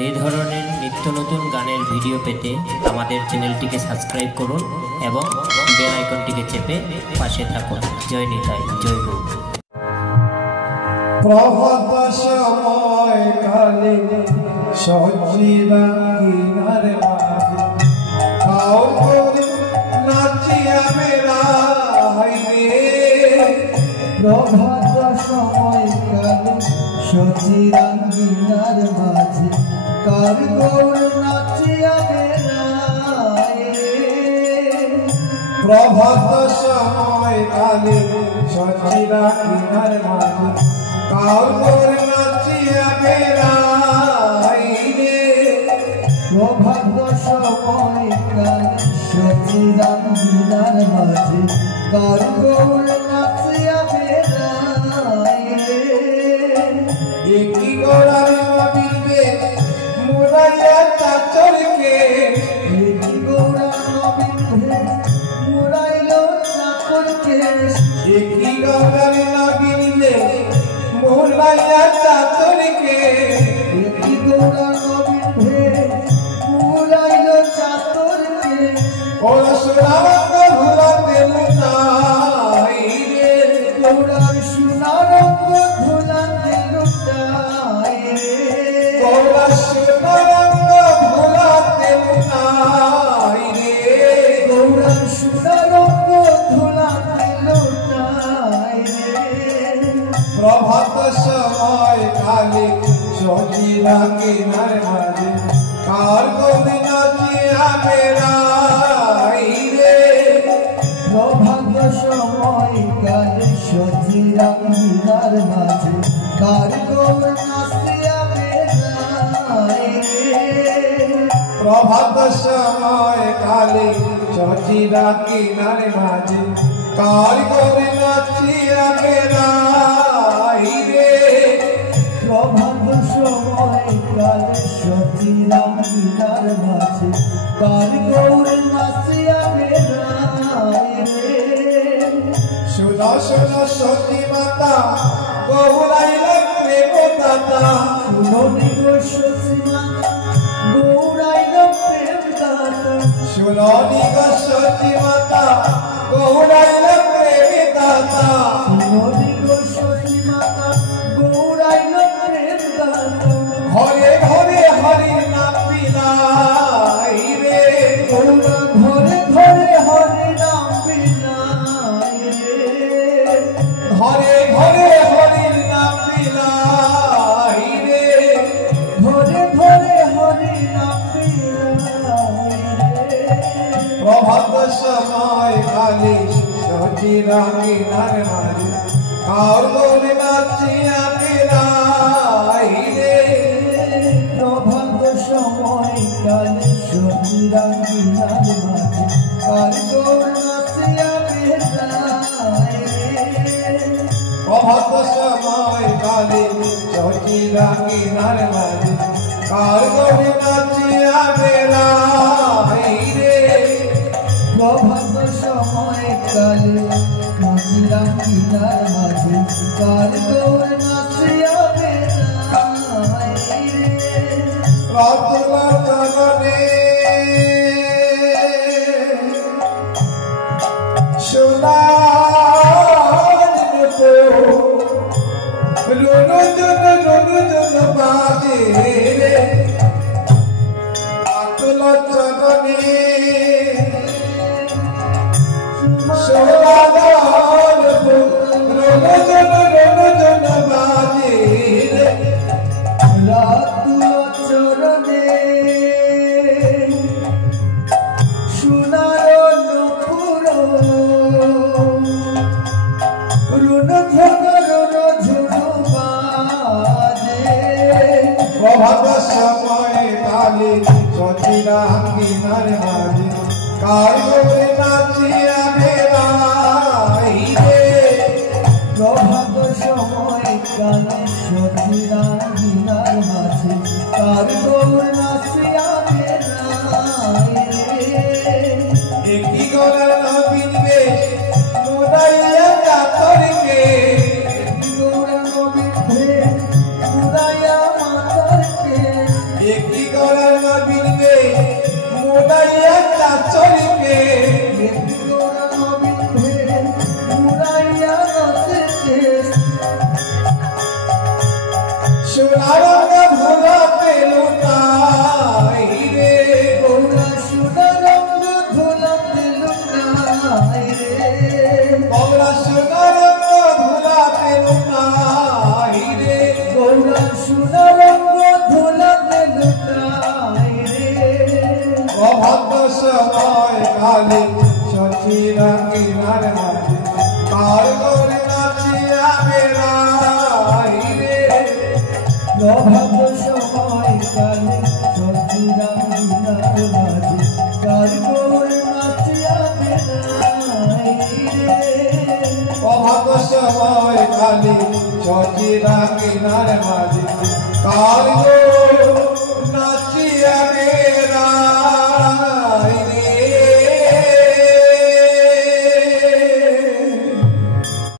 এই ধরনের নিত্য নতুন গানের ভিডিও পেতে আমাদের চ্যানেলটিকে সাবস্ক্রাইব করুন এবং বেল আইকনটিকে চেপে পাশে থাকুন। জয় নিতাই, জয় গুরু। প্রভাত সময় কালে সজিরা কিনারে খাও করে নাচিয়া বেড়াই রে। প্রভাত সময় কালে সজিরা কিনারে মাঝে কার গৌর নাচিয়া বেড়াই রে। প্রভাত সময় কালে সজিরা কিনারে মাঝে কার গৌর নাচিয়া বেড়াই রে। প্রভাত সময় কালে সজিরা কিনারে মাঝে কার গৌর নাচিয়া বেড়াই রে। একই গোড়ার নবীরে মুরাইয়া চাচরকে, একই গৌরা নবীরে মুরাইল চাকরকে। একই গোড়ার নবীরে মুরাইয়া চাচরকে। একই গৌরা নবীরে মুরাইল চাকরকে। পরশুরামকে ভুলাতে লুটাই রে। গৌরার সোনারঙ্গ ধুলাতে লুটাই রে। পরশুরামকে ভুলাতে লুটাই রে। গৌরার সোনারঙ্গ ধুলাতে লুটাই রে। প্রভাত সময় কালে সজিরা কিনারে মাঝে কার গৌরী নাচিয়া বেড়াই রে। প্রভাত সময় কালে সজিরা কিনার মাঝে কার গৌর নাচিয়া বেড়াই রে। প্রভাত সময় কালে সজিরা কিনারে মাঝে কার গৌরী নাচিয়া বেড়াই রে। প্রভাত সময় কালে সজিরা কিনার মাঝে কার গৌর নাচিয়া বেড়াই রে। শুনো শুনো সতী মাতা গৌরাইলে প্রেম দাতা। শুনি গো সতী মাতা গৌরাইল প্রেম দাতা। শুনো গো সতী মাতা গৌরাইলে প্রেম দাতা। শুনি গো সতী মাতা গৌরাইল প্রেম দাতা। ঘরে ঘরে হরির নাম বিলাই রে। গৌরা ঘরে ঘরে হরি নাম বিলাই রে। ঘরে ঘরে হরির নাম বিলাই রে। ঘরে ঘরে হরি নাম বিলাই রে। প্রভাত সময় কালে সজিরা কিনারে মাঝে কার গৌর নাচিয়া বেড়াই রে। প্রভাত সময় কালে সজিরা কিনার মাঝে কার গৌর নাচিয়া বেড়াই রে। প্রভাত সময় কালে সজিরা কিনারে মাঝে কার গৌর নাচিয়া বেড়াই রে। প্রভাত সময় কালে নাচিয়া কিনার মাঝে কার গৌর নাচিয়া বেড়াই রে। রতলা চরণে সোনার মতো রুনু জন বাজে রে। রতলা চরণে সোনার মতো রুনু জন বাজে রে। রাতুল চরণে সোনার নূপুর রুন ঝুনু বাজে। প্রভাত সময় কালে সজিরা কিনারে মাঝে কার গৌরে নাচিয়া বেড়াই রে। প্রভাত সময় কালে সজিরা কিনার মাঝে কার গৌর নাচিয়া বেড়াই রে। একই গলার নবীনে মুরাইয়া চাতরকে। গৌর নবীরে মুরাইয়া মাতারকে। एक কালে সচিরা কিনার মাঝে কার গৌর নাচিয়া বেড়াই রে প্রভাত সময় কালে সচিরা গিনার মাঝে কার গৌর নাচিয়া বেড়াই রে প্রভাত সময় কালে সচিরা কিনার মাঝে কার গৌর নাচিয়া বেড়াই